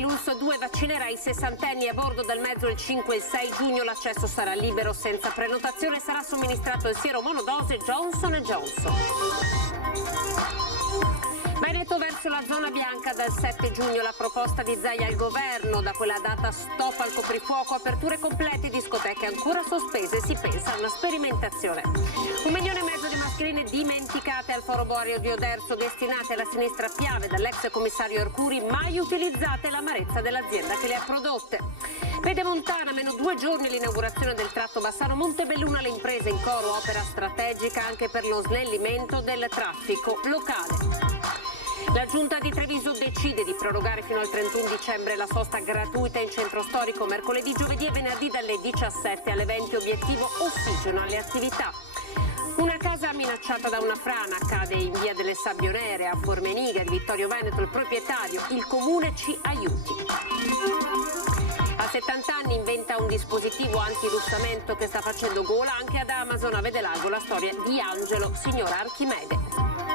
l'ULSS 2 vaccinerà i sessantenni a bordo del mezzo il 5 e il 6 giugno. L'accesso sarà libero senza prenotazione e sarà somministrato il siero monodose Johnson & Johnson. Veneto verso la zona bianca dal 7 giugno, la proposta di Zaia al governo. Da quella data stop al coprifuoco, aperture complete, discoteche ancora sospese, si pensa a una sperimentazione. 1,5 milioni di mascherine dimenticate al Foro Boario di Oderzo, destinate alla sinistra Piave dall'ex commissario Arcuri, mai utilizzate, l'amarezza dell'azienda che le ha prodotte. Pedemontana, meno 2 giorni l'inaugurazione del tratto Bassano-Montebelluna, le imprese in coro, opera strategica anche per lo snellimento del traffico locale. La Giunta di Treviso decide di prorogare fino al 31 dicembre la sosta gratuita in centro storico mercoledì, giovedì e venerdì dalle 17 alle 20, obiettivo ossigeno alle attività. Una casa minacciata da una frana cade in via delle Sabbionere a Formeniga di Vittorio Veneto, il proprietario, il comune ci aiuti. A 70 anni inventa un dispositivo antirussamento che sta facendo gola anche ad Amazon. A Vedelago la storia di Angelo, signor Archimede.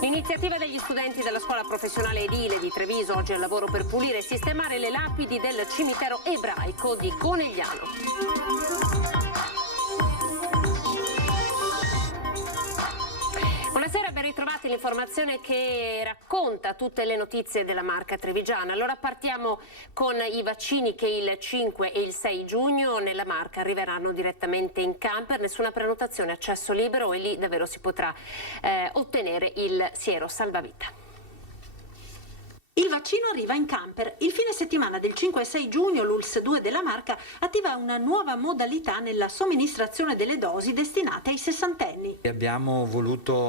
L'iniziativa degli studenti della scuola professionale edile di Treviso, oggi al lavoro per pulire e sistemare le lapidi del cimitero ebraico di Conegliano. Buonasera, ben ritrovati, l'informazione che racconta tutte le notizie della Marca trevigiana. Allora partiamo con i vaccini che il 5 e il 6 giugno nella Marca arriveranno direttamente in camper, nessuna prenotazione, accesso libero e lì davvero si potrà ottenere il siero salvavita. Il vaccino arriva in camper. Il fine settimana del 5 e 6 giugno l'ULSS 2 della Marca attiva una nuova modalità nella somministrazione delle dosi destinate ai sessantenni. Abbiamo voluto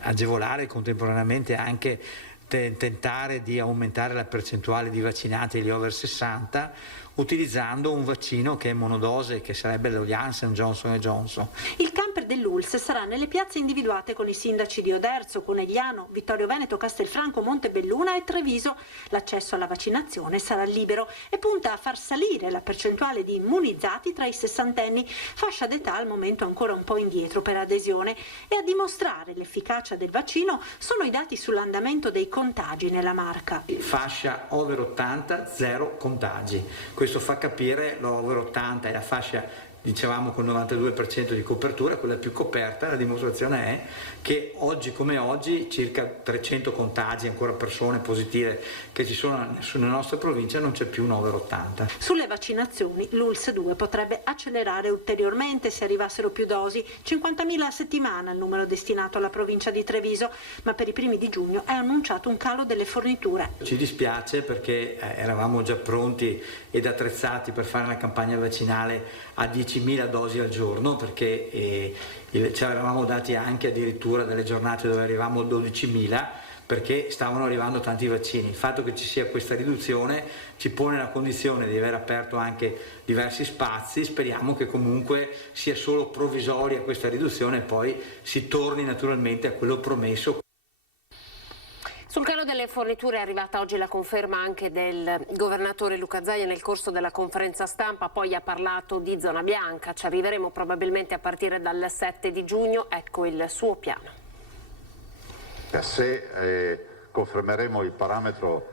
agevolare contemporaneamente anche tentare di aumentare la percentuale di vaccinati agli over 60 utilizzando un vaccino che è monodose, che sarebbe lo Janssen Johnson & Johnson. Il camper dell'ULSS sarà nelle piazze individuate con i sindaci di Oderzo, Conegliano, Vittorio Veneto, Castelfranco, Montebelluna e Treviso. L'accesso alla vaccinazione sarà libero e punta a far salire la percentuale di immunizzati tra i sessantenni, fascia d'età al momento ancora un po' indietro per adesione, e a dimostrare l'efficacia del vaccino sono i dati sull'andamento dei contagi nella Marca. Fascia over 80, 0 contagi. Questo fa capire l'over 80 è la fascia, dicevamo, con il 92% di copertura, quella più coperta. La dimostrazione è che oggi come oggi circa 300 contagi, ancora persone positive che ci sono nella nostra provincia, non c'è più un over 80. Sulle vaccinazioni l'ULSS 2 potrebbe accelerare ulteriormente se arrivassero più dosi, 50.000 a settimana il numero destinato alla provincia di Treviso, ma per i primi di giugno è annunciato un calo delle forniture. Ci dispiace perché eravamo già pronti ed attrezzati per fare una campagna vaccinale a 10.000 dosi al giorno, perché ci eravamo dati anche addirittura delle giornate dove arrivavamo a 12.000 perché stavano arrivando tanti vaccini. Il fatto che ci sia questa riduzione ci pone la condizione di aver aperto anche diversi spazi. Speriamo che comunque sia solo provvisoria questa riduzione e poi si torni naturalmente a quello promesso. Sul calo delle forniture è arrivata oggi la conferma anche del governatore Luca Zaia nel corso della conferenza stampa, poi ha parlato di zona bianca, ci arriveremo probabilmente a partire dal 7 di giugno, ecco il suo piano. Se confermeremo il parametro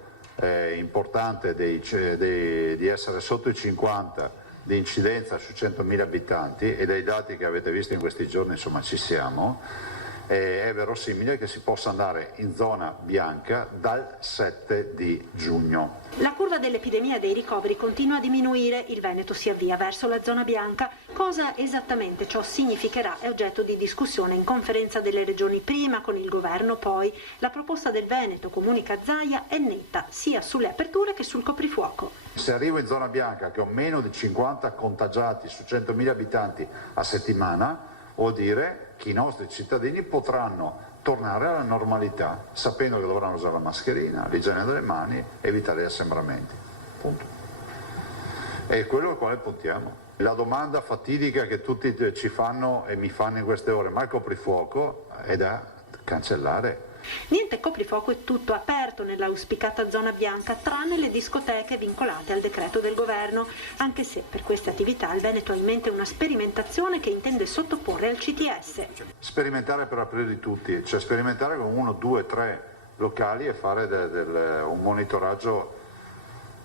importante di essere sotto i 50 di incidenza su 100.000 abitanti, e dai dati che avete visto in questi giorni insomma ci siamo, è verosimile che si possa andare in zona bianca dal 7 di giugno. La curva dell'epidemia dei ricoveri continua a diminuire, il Veneto si avvia verso la zona bianca. Cosa esattamente ciò significherà è oggetto di discussione in conferenza delle regioni prima, con il governo poi. La proposta del Veneto, comunica Zaia, è netta sia sulle aperture che sul coprifuoco. Se arrivo in zona bianca che ho meno di 50 contagiati su 100.000 abitanti a settimana, vuol dire che i nostri cittadini potranno tornare alla normalità, sapendo che dovranno usare la mascherina, l'igiene delle mani, evitare gli assembramenti. Punto. È quello al quale puntiamo. La domanda fatidica che tutti ci fanno e mi fanno in queste ore, ma il coprifuoco è da cancellare. Niente coprifuoco, è tutto aperto nella auspicata zona bianca, tranne le discoteche vincolate al decreto del governo, anche se per queste attività il Veneto ha in mente una sperimentazione che intende sottoporre al CTS. Sperimentare per aprire di tutti, cioè sperimentare con 1, 2, 3 locali e fare un monitoraggio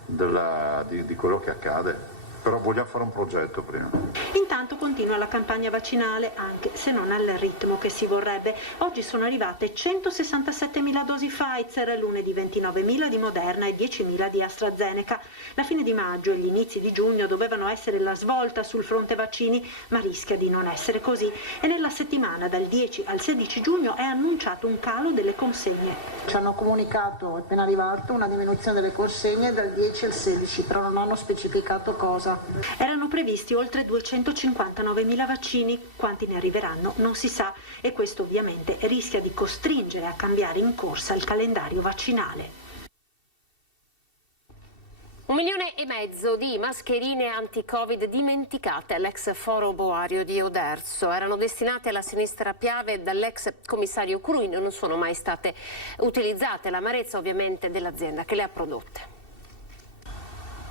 di quello che accade. Però vogliamo fare un progetto prima. Intanto continua la campagna vaccinale, anche se non al ritmo che si vorrebbe. Oggi sono arrivate 167.000 dosi Pfizer, lunedì 29.000 di Moderna e 10.000 di AstraZeneca. La fine di maggio e gli inizi di giugno dovevano essere la svolta sul fronte vaccini, ma rischia di non essere così. E nella settimana dal 10 al 16 giugno è annunciato un calo delle consegne. Ci hanno comunicato, appena arrivato, una diminuzione delle consegne dal 10 al 16, però non hanno specificato cosa. Erano previsti oltre 259.000 vaccini, quanti ne arriveranno non si sa e questo ovviamente rischia di costringere a cambiare in corsa il calendario vaccinale. 1,5 milioni di mascherine anti-Covid dimenticate all'ex Foro Boario di Oderzo. Erano destinate alla sinistra Piave dall'ex commissario Curui, non sono mai state utilizzate. L'amarezza ovviamente dell'azienda che le ha prodotte.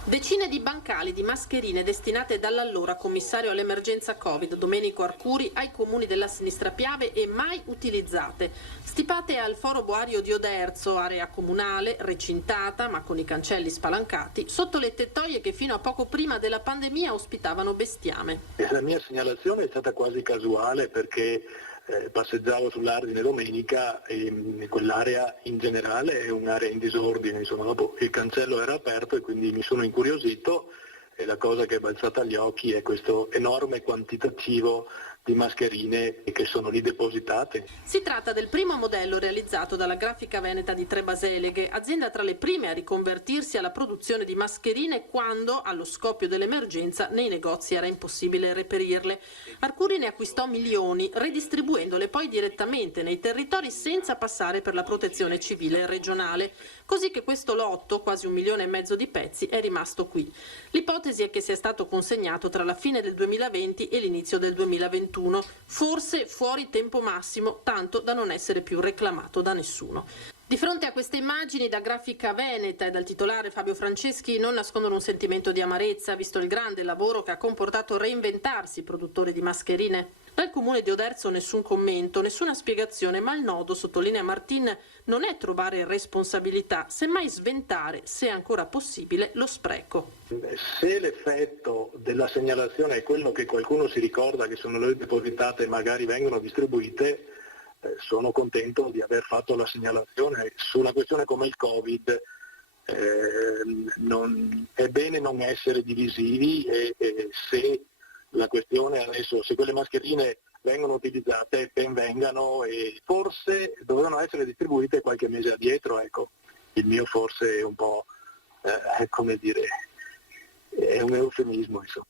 Decine di bancali di mascherine destinate dall'allora commissario all'emergenza Covid Domenico Arcuri ai comuni della Sinistra Piave e mai utilizzate. Stipate al Foro Boario di Oderzo, area comunale, recintata ma con i cancelli spalancati, sotto le tettoie che fino a poco prima della pandemia ospitavano bestiame. La mia segnalazione è stata quasi casuale perché passeggiavo sull'Ardine domenica e quell'area in generale è un'area in disordine, insomma, dopo il cancello era aperto e quindi mi sono incuriosito e la cosa che è balzata agli occhi è questo enorme quantitativo di mascherine che sono lì depositate. Si tratta del primo modello realizzato dalla Grafica Veneta di Tre Baseleghe, azienda tra le prime a riconvertirsi alla produzione di mascherine quando, allo scoppio dell'emergenza, nei negozi era impossibile reperirle. Arcuri ne acquistò milioni, redistribuendole poi direttamente nei territori senza passare per la protezione civile regionale, così che questo lotto, quasi 1,5 milioni di pezzi, è rimasto qui. L'ipotesi è che sia stato consegnato tra la fine del 2020 e l'inizio del 2021. Forse fuori tempo massimo, tanto da non essere più reclamato da nessuno. Di fronte a queste immagini da Grafica Veneta e dal titolare Fabio Franceschi non nascondono un sentimento di amarezza, visto il grande lavoro che ha comportato reinventarsi i produttori di mascherine. Dal comune di Oderzo nessun commento, nessuna spiegazione, ma il nodo, sottolinea Martin, non è trovare responsabilità, semmai sventare, se è ancora possibile, lo spreco. Se l'effetto della segnalazione è quello che qualcuno si ricorda che sono le depositate e magari vengono distribuite, sono contento di aver fatto la segnalazione. Su una questione come il Covid è bene non essere divisivi e se la questione adesso, se quelle mascherine vengono utilizzate, ben vengano e forse dovevano essere distribuite qualche mese addietro, ecco. Il mio forse è un po', come dire, è un eufemismo, insomma.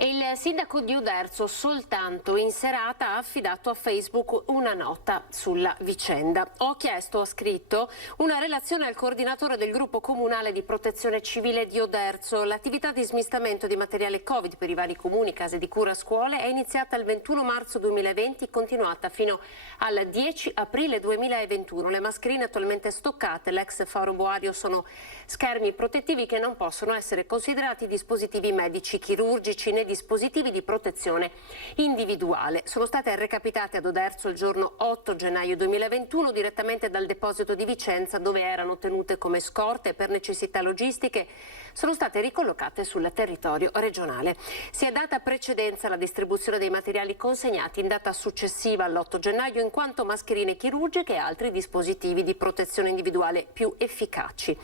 E il sindaco di Oderzo soltanto in serata ha affidato a Facebook una nota sulla vicenda. Ho scritto, una relazione al coordinatore del gruppo comunale di protezione civile di Oderzo. L'attività di smistamento di materiale Covid per i vari comuni, case di cura, scuole è iniziata il 21 marzo 2020, continuata fino al 10 aprile 2021. Le mascherine attualmente stoccate, l'ex Foro Boario, sono schermi protettivi che non possono essere considerati dispositivi medici, chirurgici né dispositivi di protezione individuale. Sono state recapitate ad Oderzo il giorno 8 gennaio 2021 direttamente dal deposito di Vicenza, dove erano tenute come scorte e per necessità logistiche sono state ricollocate sul territorio regionale. Si è data precedenza alla distribuzione dei materiali consegnati in data successiva all'8 gennaio in quanto mascherine chirurgiche e altri dispositivi di protezione individuale più efficaci.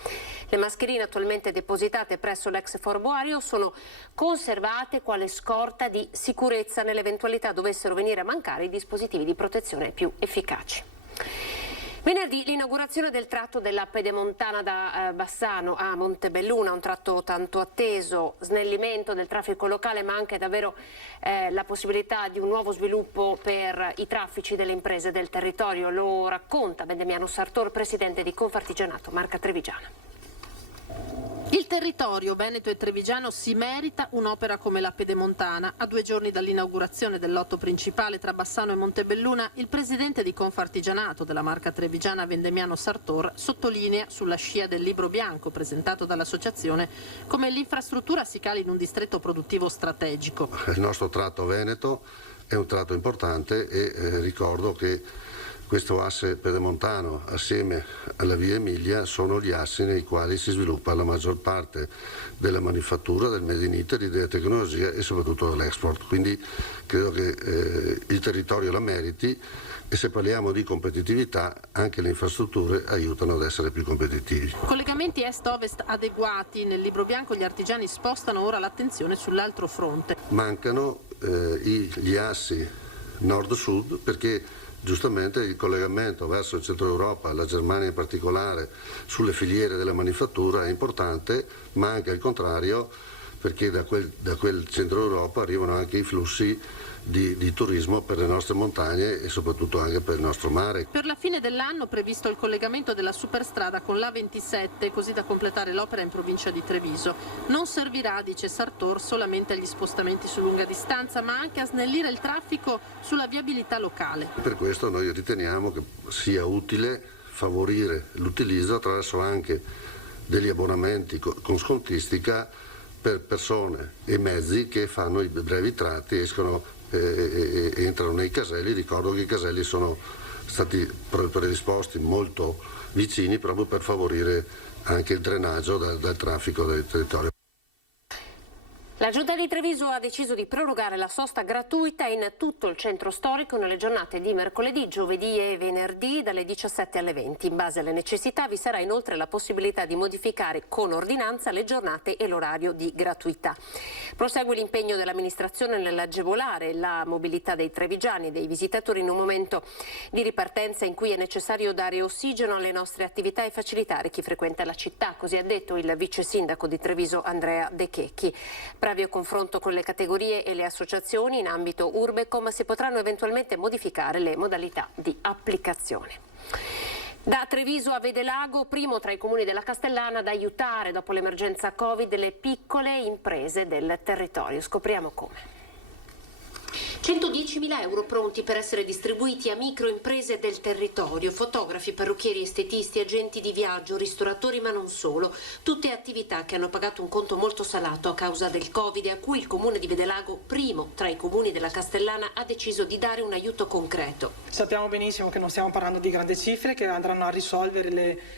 Le mascherine attualmente depositate presso l'ex Foro Boario sono conservate quale scorta di sicurezza nell'eventualità dovessero venire a mancare i dispositivi di protezione più efficaci. Venerdì l'inaugurazione del tratto della Pedemontana da Bassano a Montebelluna, un tratto tanto atteso, snellimento del traffico locale ma anche davvero la possibilità di un nuovo sviluppo per i traffici delle imprese del territorio. Lo racconta Bendemiano Sartor, presidente di Confartigianato Marca Trevigiana. Il territorio veneto e trevigiano si merita un'opera come la Pedemontana. A 2 giorni dall'inaugurazione del lotto principale tra Bassano e Montebelluna, il presidente di Confartigianato della marca trevigiana Vendemiano Sartor sottolinea, sulla scia del libro bianco presentato dall'associazione, come l'infrastruttura si cali in un distretto produttivo strategico. Il nostro tratto veneto è un tratto importante e ricordo che questo asse pedemontano assieme alla via Emilia sono gli assi nei quali si sviluppa la maggior parte della manifattura, del Made in Italy, della tecnologia e soprattutto dell'export. Quindi credo che il territorio la meriti, e se parliamo di competitività anche le infrastrutture aiutano ad essere più competitivi. Collegamenti est-ovest adeguati, nel libro bianco gli artigiani spostano ora l'attenzione sull'altro fronte. Mancano gli assi nord-sud perché giustamente il collegamento verso il centro Europa, la Germania in particolare, sulle filiere della manifattura è importante, ma anche al contrario perché da quel centro Europa arrivano anche i flussi di turismo per le nostre montagne e soprattutto anche per il nostro mare. Per la fine dell'anno previsto il collegamento della superstrada con l'A27, così da completare l'opera in provincia di Treviso. Non servirà, dice Sartor, solamente agli spostamenti su lunga distanza, ma anche a snellire il traffico sulla viabilità locale. Per questo noi riteniamo che sia utile favorire l'utilizzo attraverso anche degli abbonamenti con scontistica per persone e mezzi che fanno i brevi tratti, escono e entrano nei caselli. Ricordo che i caselli sono stati predisposti molto vicini proprio per favorire anche il drenaggio dal traffico del territorio. La Giunta di Treviso ha deciso di prorogare la sosta gratuita in tutto il centro storico nelle giornate di mercoledì, giovedì e venerdì dalle 17 alle 20. In base alle necessità vi sarà inoltre la possibilità di modificare con ordinanza le giornate e l'orario di gratuità. Prosegue l'impegno dell'amministrazione nell'agevolare la mobilità dei trevigiani e dei visitatori in un momento di ripartenza in cui è necessario dare ossigeno alle nostre attività e facilitare chi frequenta la città, così ha detto il vice sindaco di Treviso Andrea De Checchi. Previo confronto con le categorie e le associazioni in ambito Urbecom si potranno eventualmente modificare le modalità di applicazione. Da Treviso a Vedelago, primo tra i comuni della Castellana ad aiutare dopo l'emergenza Covid le piccole imprese del territorio. Scopriamo come. 110.000 euro pronti per essere distribuiti a microimprese del territorio, fotografi, parrucchieri, estetisti, agenti di viaggio, ristoratori ma non solo, tutte attività che hanno pagato un conto molto salato a causa del Covid e a cui il comune di Vedelago, primo tra i comuni della Castellana, ha deciso di dare un aiuto concreto. Sappiamo benissimo che non stiamo parlando di grandi cifre che andranno a risolvere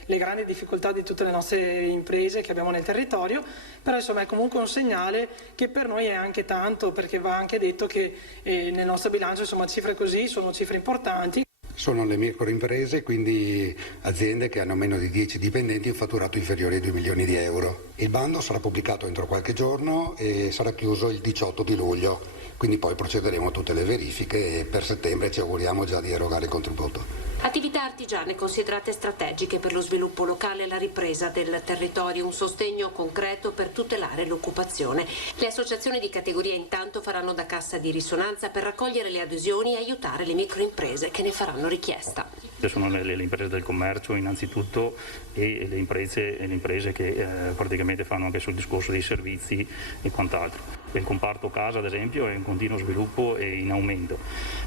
le grandi difficoltà di tutte le nostre imprese che abbiamo nel territorio, però insomma è comunque un segnale che per noi è anche tanto, perché va anche detto che nel nostro bilancio insomma cifre così sono cifre importanti. Sono le microimprese, quindi aziende che hanno meno di 10 dipendenti e un fatturato inferiore ai 2 milioni di euro. Il bando sarà pubblicato entro qualche giorno e sarà chiuso il 18 di luglio, quindi poi procederemo a tutte le verifiche e per settembre ci auguriamo già di erogare il contributo. Attività artigiane considerate strategiche per lo sviluppo locale e la ripresa del territorio, un sostegno concreto per tutelare l'occupazione. Le associazioni di categoria intanto faranno da cassa di risonanza per raccogliere le adesioni e aiutare le microimprese che ne faranno richiesta. Sono le imprese del commercio innanzitutto e le imprese che praticamente fanno anche sul discorso dei servizi e quant'altro. Il comparto casa ad esempio è in continuo sviluppo e in aumento,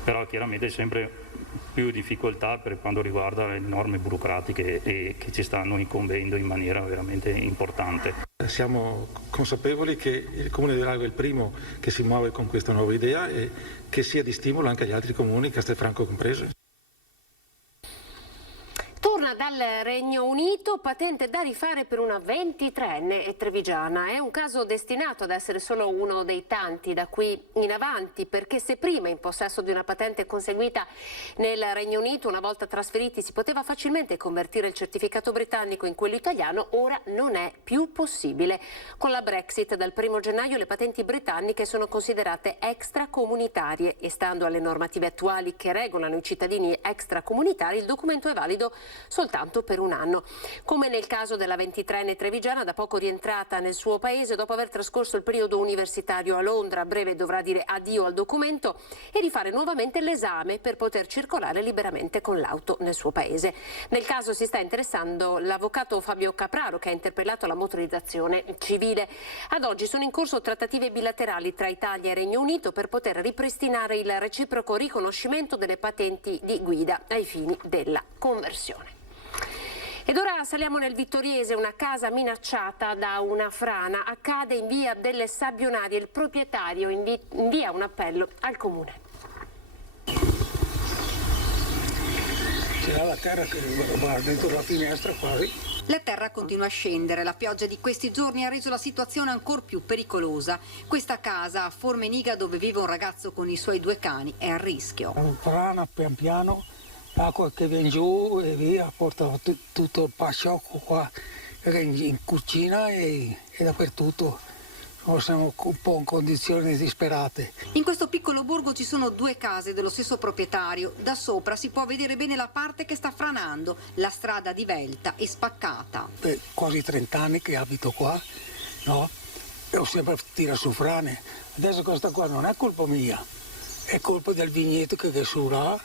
però chiaramente c'è sempre più difficoltà per quanto riguarda le norme burocratiche che ci stanno incombendo in maniera veramente importante. Siamo consapevoli che il Comune di Vedelago è il primo che si muove con questa nuova idea e che sia di stimolo anche agli altri comuni, Castelfranco compreso. Torna dal Regno Unito, patente da rifare per una 23enne trevigiana. È un caso destinato ad essere solo uno dei tanti da qui in avanti, perché se prima in possesso di una patente conseguita nel Regno Unito, una volta trasferiti, si poteva facilmente convertire il certificato britannico in quello italiano, ora non è più possibile. Con la Brexit dal 1 gennaio le patenti britanniche sono considerate extracomunitarie e stando alle normative attuali che regolano i cittadini extracomunitari il documento è valido soltanto per un anno. Come nel caso della 23enne trevigiana, da poco rientrata nel suo paese dopo aver trascorso il periodo universitario a Londra, a breve dovrà dire addio al documento e rifare nuovamente l'esame per poter circolare liberamente con l'auto nel suo paese. Nel caso si sta interessando l'avvocato Fabio Capraro, che ha interpellato la motorizzazione civile. Ad oggi sono in corso trattative bilaterali tra Italia e Regno Unito per poter ripristinare il reciproco riconoscimento delle patenti di guida ai fini della conversione. Ed ora saliamo nel Vittoriese, una casa minacciata da una frana accade in via delle Sabbionarie. Il proprietario invia un appello al comune. c'era la terra che va dentro la finestra quasi. La terra continua a scendere, la pioggia di questi giorni ha reso la situazione ancora più pericolosa. Questa casa a Formeniga, dove vive un ragazzo con i suoi 2 cani, è a rischio. Frana pian piano, l'acqua che viene giù e via, porta tutto il pasciocco qua in cucina e dappertutto. Siamo un po' in condizioni disperate. In questo piccolo borgo ci sono 2 case dello stesso proprietario. Da sopra si può vedere bene la parte che sta franando, la strada divelta e spaccata. Quasi 30 anni che abito qua, no? E ho sempre tirato su frane. Adesso questa qua non è colpa mia, è colpa del vigneto che su là,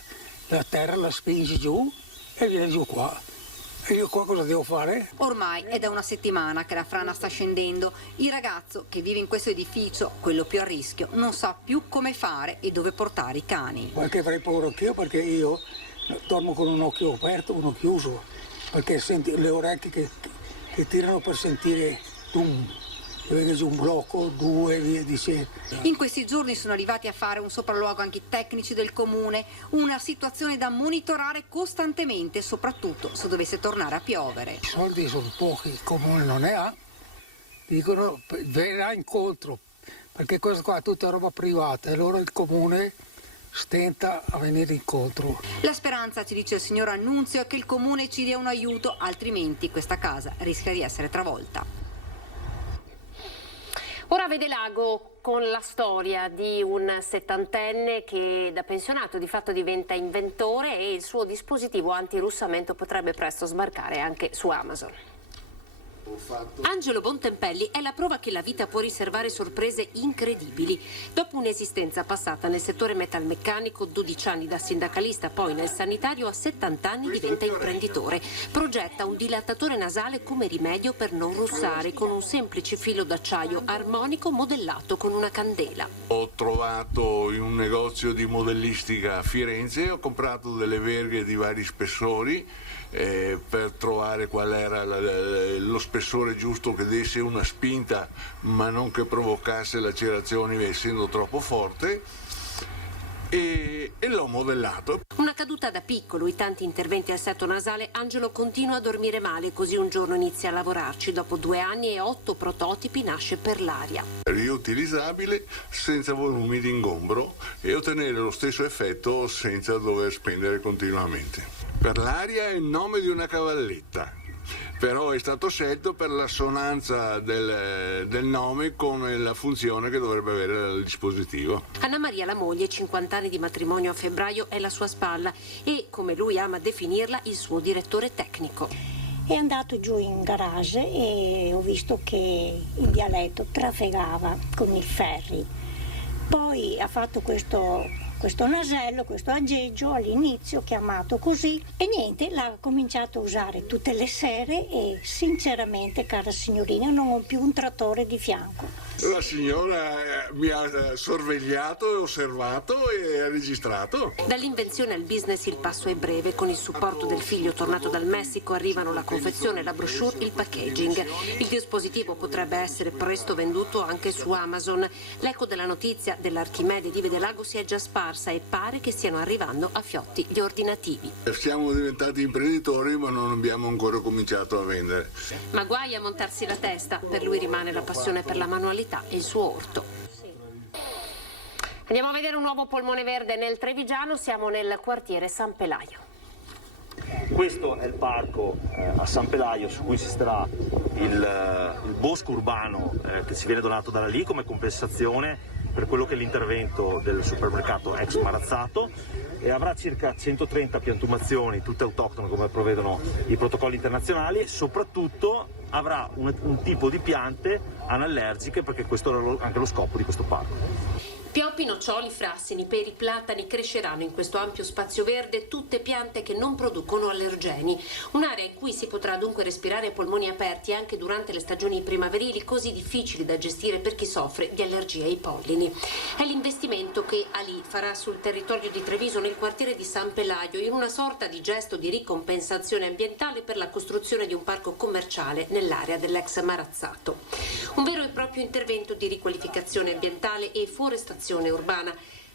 la terra la spinge giù e viene giù qua. E io qua cosa devo fare? Ormai è da una settimana che la frana sta scendendo. Il ragazzo che vive in questo edificio, quello più a rischio, non sa più come fare e dove portare i cani. Perché avrei paura anch'io, perché io dormo con un occhio aperto, uno chiuso, perché senti le orecchie che tirano per sentire viene giù un blocco, 2, via dicendo. In questi giorni sono arrivati a fare un sopralluogo anche i tecnici del comune, una situazione da monitorare costantemente, soprattutto se dovesse tornare a piovere. I soldi sono pochi, il comune non ne ha, dicono verrà incontro, perché questa qua è tutta roba privata e allora il comune stenta a venire incontro. La speranza, ci dice il signor Annunzio, è che il comune ci dia un aiuto, altrimenti questa casa rischia di essere travolta. Ora vede Lago con la storia di un 70enne che da pensionato di fatto diventa inventore e il suo dispositivo antirussamento potrebbe presto sbarcare anche su Amazon. Angelo Bontempelli è la prova che la vita può riservare sorprese incredibili. Dopo un'esistenza passata nel settore metalmeccanico, 12 anni da sindacalista, poi nel sanitario, a 70 anni diventa imprenditore. Progetta un dilatatore nasale come rimedio per non russare, con un semplice filo d'acciaio armonico modellato con una candela. Ho trovato in un negozio di modellistica a Firenze, ho comprato delle verghe di vari spessori per trovare qual era lo spessore giusto che desse una spinta ma non che provocasse lacerazioni essendo troppo forte, e l'ho modellato. Una caduta da piccolo, i tanti interventi al setto nasale, Angelo continua a dormire male, così un giorno inizia a lavorarci. Dopo 2 anni e 8 prototipi nasce Per l'Aria. Riutilizzabile, senza volumi di ingombro e ottenere lo stesso effetto senza dover spendere continuamente. Per l'Aria è il nome di una cavalletta, però è stato scelto per l'assonanza del nome con la funzione che dovrebbe avere il dispositivo. Anna Maria, la moglie, 50 anni di matrimonio a febbraio, è la sua spalla e, come lui ama definirla, il suo direttore tecnico. È andato giù in garage e ho visto che il dialetto trafegava con i ferri. Poi ha fatto questo nasello, questo aggeggio all'inizio chiamato così e niente, l'ha cominciato a usare tutte le sere e sinceramente, cara signorina, non ho più un trattore di fianco. La signora mi ha sorvegliato e osservato e ha registrato. Dall'invenzione al business il passo è breve. Con il supporto del figlio tornato dal Messico arrivano la confezione, la brochure, il packaging. Il dispositivo potrebbe essere presto venduto anche su Amazon. L'eco della notizia dell'Archimede di Vedelago si è già sparsa e pare che stiano arrivando a fiotti gli ordinativi. Siamo diventati imprenditori ma non abbiamo ancora cominciato a vendere. Ma guai a montarsi la testa, per lui rimane la passione per la manualità e il suo orto. Andiamo a vedere un nuovo polmone verde nel Trevigiano, siamo nel quartiere San Pelaio. Questo è il parco a San Pelaio su cui esisterà il bosco urbano che ci viene donato dalla LI come compensazione per quello che è l'intervento del supermercato ex Marazzato, e avrà circa 130 piantumazioni, tutte autoctone come prevedono i protocolli internazionali, e soprattutto avrà un tipo di piante anallergiche, perché questo era anche lo scopo di questo parco. Pioppi, noccioli, frassini, peri, platani cresceranno in questo ampio spazio verde, tutte piante che non producono allergeni. Un'area in cui si potrà dunque respirare a polmoni aperti anche durante le stagioni primaverili, così difficili da gestire per chi soffre di allergie ai pollini. È l'investimento che Ali farà sul territorio di Treviso, nel quartiere di San Pelaio, in una sorta di gesto di ricompensazione ambientale per la costruzione di un parco commerciale nell'area dell'ex Marazzato. Un vero e proprio intervento di riqualificazione ambientale e forestazione urbana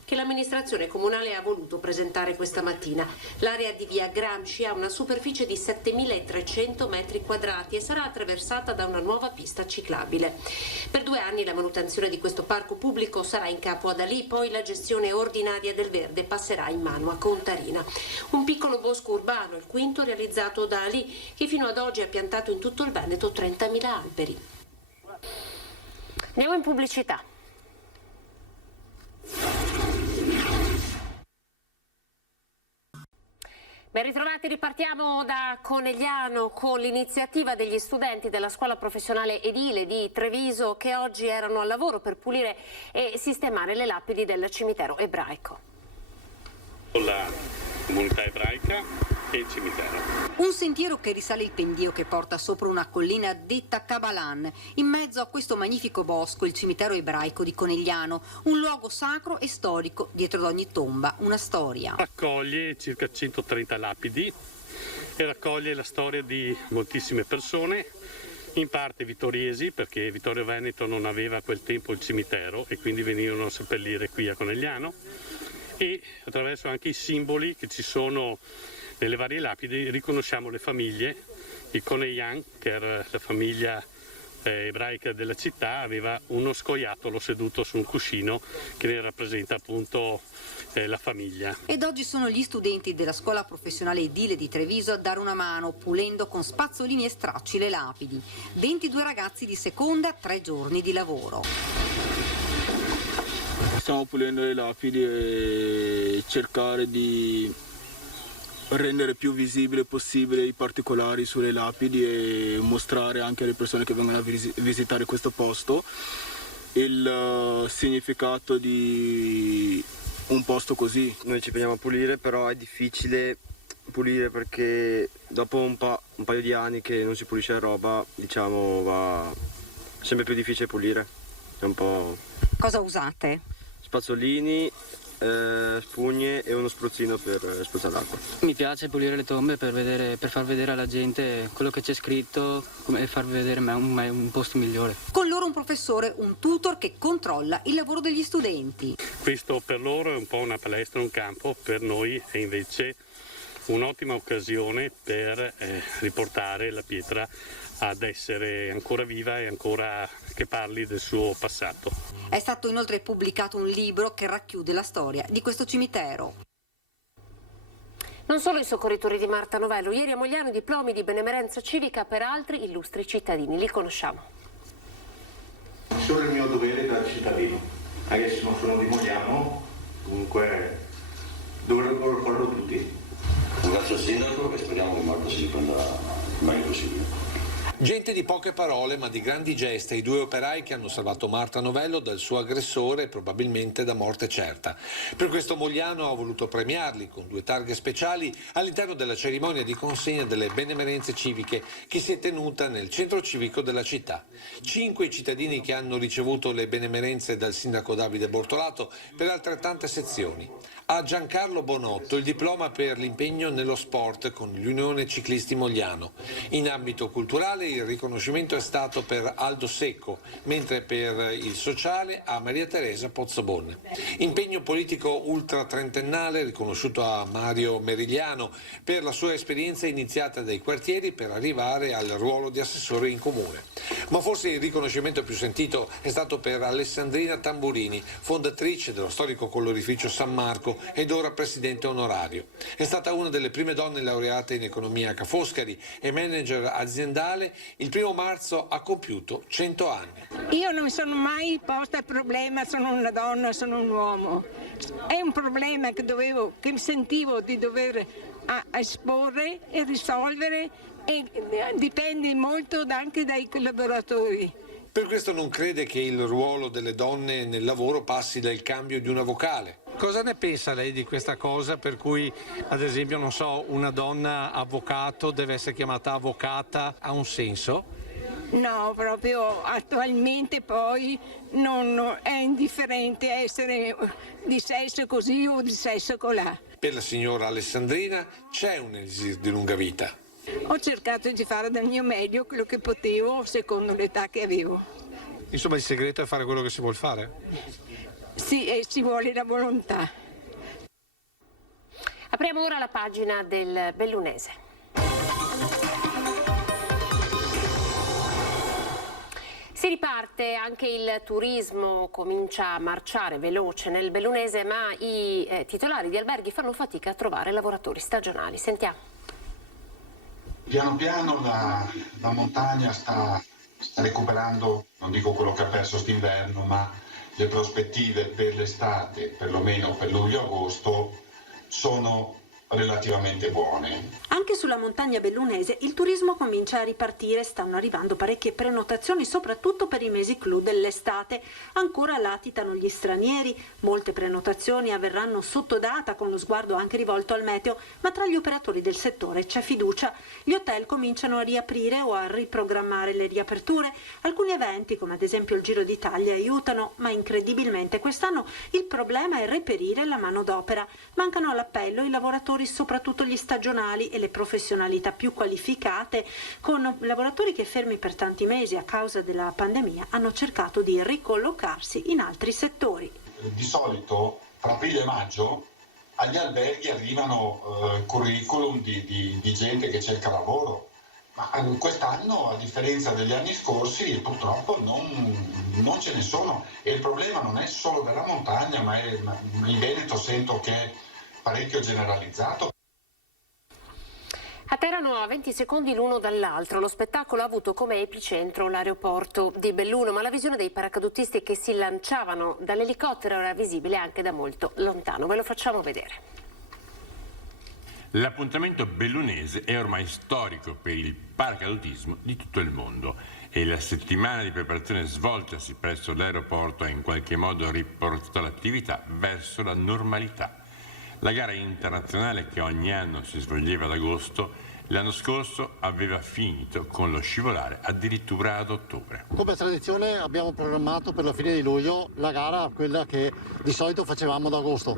che l'amministrazione comunale ha voluto presentare questa mattina. L'area di via Gramsci ha una superficie di 7.300 metri quadrati e sarà attraversata da una nuova pista ciclabile. Per 2 anni la manutenzione di questo parco pubblico sarà in capo ad Ali, poi la gestione ordinaria del verde passerà in mano a Contarina. Un piccolo bosco urbano, il quinto realizzato da Ali, che fino ad oggi ha piantato in tutto il Veneto 30.000 alberi. Andiamo in pubblicità. Ben ritrovati, ripartiamo da Conegliano con l'iniziativa degli studenti della scuola professionale edile di Treviso che oggi erano al lavoro per pulire e sistemare le lapidi del cimitero ebraico. La comunità ebraica e il cimitero. Un sentiero che risale il pendio che porta sopra una collina detta Cabalan. In mezzo a questo magnifico bosco il cimitero ebraico di Conegliano, un luogo sacro e storico, dietro ad ogni tomba una storia. Raccoglie circa 130 lapidi e raccoglie la storia di moltissime persone, in parte vittoriesi, perché Vittorio Veneto non aveva a quel tempo il cimitero e quindi venivano a seppellire qui a Conegliano, e attraverso anche i simboli che ci sono nelle varie lapidi riconosciamo le famiglie. Il Coneglian, che era la famiglia ebraica della città, aveva uno scoiattolo seduto su un cuscino che ne rappresenta appunto la famiglia. Ed oggi sono gli studenti della scuola professionale edile di Treviso a dare una mano pulendo con spazzolini e stracci le lapidi. 22 ragazzi di seconda, 3 giorni di lavoro. Stiamo pulendo le lapidi e cercare di rendere più visibile possibile i particolari sulle lapidi e mostrare anche alle persone che vengono a visitare questo posto il significato di un posto così. Noi ci veniamo a pulire, però è difficile pulire perché dopo un paio di anni che non si pulisce la roba, diciamo, va sempre più difficile pulire. È un po'... Cosa usate? Spazzolini, spugne e uno spruzzino per spruzzare l'acqua. Mi piace pulire le tombe per far vedere alla gente quello che c'è scritto e far vedere un posto migliore. Con loro un professore, un tutor che controlla il lavoro degli studenti. Questo per loro è un po' una palestra, un campo, per noi è invece un'ottima occasione per riportare la pietra ad essere ancora viva e ancora che parli del suo passato. È stato inoltre pubblicato un libro che racchiude la storia di questo cimitero. Non solo i soccorritori di Marta Novello, ieri a Mogliano diplomi di benemerenza civica per altri illustri cittadini, li conosciamo. Solo il mio dovere da cittadino, anche se non sono di Mogliano, comunque dovrebbero farlo tutti. Ringrazio il sindaco e speriamo che Marta si riprenda il meglio possibile. Gente di poche parole ma di grandi gesti, i 2 operai che hanno salvato Marta Novello dal suo aggressore e probabilmente da morte certa. Per questo Mogliano ha voluto premiarli con 2 targhe speciali all'interno della cerimonia di consegna delle benemerenze civiche che si è tenuta nel centro civico della città. 5 i cittadini che hanno ricevuto le benemerenze dal sindaco Davide Bortolato per altrettante sezioni. A Giancarlo Bonotto il diploma per l'impegno nello sport con l'Unione Ciclisti Mogliano. In ambito culturale il riconoscimento è stato per Aldo Secco, mentre per il sociale a Maria Teresa Pozzobon. Impegno politico ultratrentennale riconosciuto a Mario Merigliano per la sua esperienza iniziata dai quartieri per arrivare al ruolo di assessore in comune. Ma forse il riconoscimento più sentito è stato per Alessandrina Tamburini, fondatrice dello storico collorificio San Marco ed ora presidente onorario. È stata una delle prime donne laureate in economia a Ca' Foscari e manager aziendale. Il 1° marzo ha compiuto 100 anni. Io non mi sono mai posta il problema, sono una donna, sono un uomo. È un problema che sentivo di dover esporre e risolvere e dipende molto anche dai collaboratori. Per questo non crede che il ruolo delle donne nel lavoro passi dal cambio di una vocale. Cosa ne pensa lei di questa cosa per cui, ad esempio, non so, una donna avvocato deve essere chiamata avvocata? Ha un senso? No, proprio attualmente poi non è indifferente essere di sesso così o di sesso colà. Per la signora Alessandrina c'è un elisir di lunga vita. Ho cercato di fare del mio meglio quello che potevo secondo l'età che avevo. Insomma, il segreto è fare quello che si vuol fare? Sì, e ci vuole la volontà. Apriamo ora la pagina del Bellunese. Si riparte, anche il turismo comincia a marciare veloce nel Bellunese, ma i titolari di alberghi fanno fatica a trovare lavoratori stagionali. Sentiamo. Piano piano la montagna sta recuperando, non dico quello che ha perso quest'inverno, ma le prospettive per l'estate, perlomeno per luglio-agosto, sono relativamente buone. Anche sulla montagna bellunese il turismo comincia a ripartire, stanno arrivando parecchie prenotazioni soprattutto per i mesi clou dell'estate. Ancora latitano gli stranieri, molte prenotazioni avverranno sotto data con lo sguardo anche rivolto al meteo, ma tra gli operatori del settore c'è fiducia. Gli hotel cominciano a riaprire o a riprogrammare le riaperture. Alcuni eventi, come ad esempio il Giro d'Italia, aiutano, ma incredibilmente quest'anno il problema è reperire la manodopera. Mancano all'appello i lavoratori, soprattutto gli stagionali e le professionalità più qualificate, con lavoratori che fermi per tanti mesi a causa della pandemia hanno cercato di ricollocarsi in altri settori. Di solito tra aprile e maggio agli alberghi arrivano curriculum di gente che cerca lavoro, ma quest'anno, a differenza degli anni scorsi, purtroppo non ce ne sono, e il problema non è solo della montagna, ma in Veneto sento che è parecchio generalizzato. Atterrano a 20 secondi l'uno dall'altro. Lo spettacolo ha avuto come epicentro l'aeroporto di Belluno, ma la visione dei paracadutisti che si lanciavano dall'elicottero era visibile anche da molto lontano. Ve lo facciamo vedere. L'appuntamento bellunese è ormai storico per il paracadutismo di tutto il mondo e la settimana di preparazione svoltasi presso l'aeroporto ha in qualche modo riportato l'attività verso la normalità. La gara internazionale, che ogni anno si svolgeva ad agosto, l'anno scorso aveva finito con lo scivolare addirittura ad ottobre. Come tradizione abbiamo programmato per la fine di luglio la gara, quella che di solito facevamo ad agosto.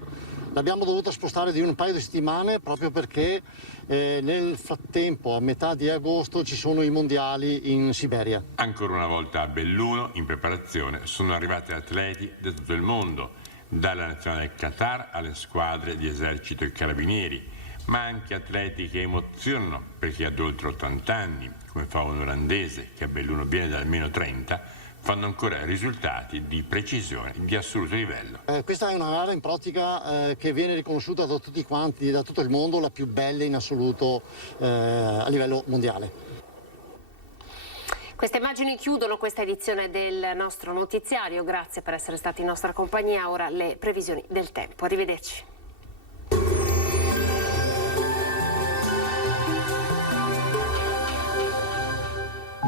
L'abbiamo dovuta spostare di un paio di settimane proprio perché nel frattempo, a metà di agosto, ci sono i mondiali in Siberia. Ancora una volta a Belluno, in preparazione, sono arrivati atleti da tutto il mondo, dalla nazionale Qatar alle squadre di esercito e carabinieri, ma anche atleti che emozionano per chi ha oltre 80 anni, come fa un olandese che a Belluno viene da almeno 30, fanno ancora risultati di precisione di assoluto livello. Questa è una gara in pratica che viene riconosciuta da tutti quanti, da tutto il mondo, la più bella in assoluto a livello mondiale. Queste immagini chiudono questa edizione del nostro notiziario. Grazie per essere stati in nostra compagnia. Ora le previsioni del tempo. Arrivederci.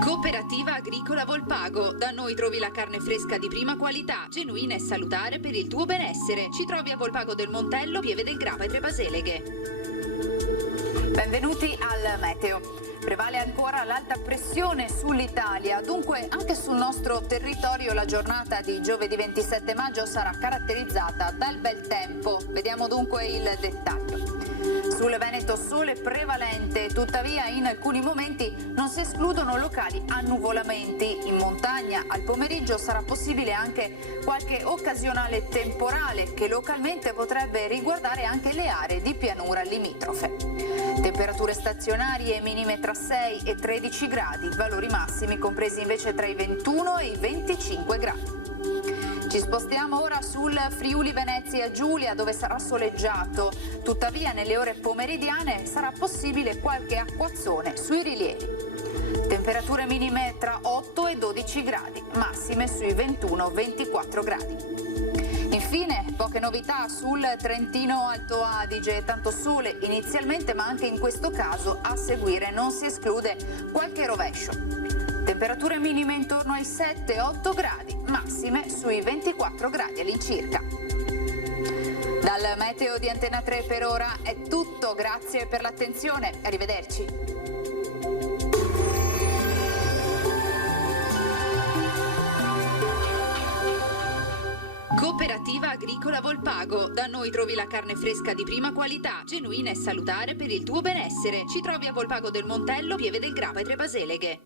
Cooperativa Agricola Volpago. Da noi trovi la carne fresca di prima qualità, genuina e salutare per il tuo benessere. Ci trovi a Volpago del Montello, Pieve del Grappa e Tre Baseleghe. Benvenuti al meteo. Prevale ancora l'alta pressione sull'Italia, dunque anche sul nostro territorio la giornata di giovedì 27 maggio sarà caratterizzata dal bel tempo. Vediamo dunque il dettaglio. Sul Veneto sole prevalente, tuttavia in alcuni momenti non si escludono locali annuvolamenti. In montagna al pomeriggio sarà possibile anche qualche occasionale temporale che localmente potrebbe riguardare anche le aree di pianura limitrofe. Temperature stazionarie minime tra 6 e 13 gradi, valori massimi compresi invece tra i 21 e i 25 gradi. Ci spostiamo ora sul Friuli Venezia Giulia, dove sarà soleggiato, tuttavia nelle ore pomeridiane sarà possibile qualche acquazzone sui rilievi. Temperature minime tra 8 e 12 gradi, massime sui 21-24 gradi. Infine, poche novità sul Trentino Alto Adige, tanto sole inizialmente, ma anche in questo caso a seguire non si esclude qualche rovescio. Temperature minime intorno ai 7-8 gradi, massime sui 24 gradi all'incirca. Dal meteo di Antena 3 per ora è tutto, grazie per l'attenzione, arrivederci. Cooperativa Agricola Volpago. Da noi trovi la carne fresca di prima qualità, genuina e salutare per il tuo benessere. Ci trovi a Volpago del Montello, Pieve del Grappa e Tre Baseleghe.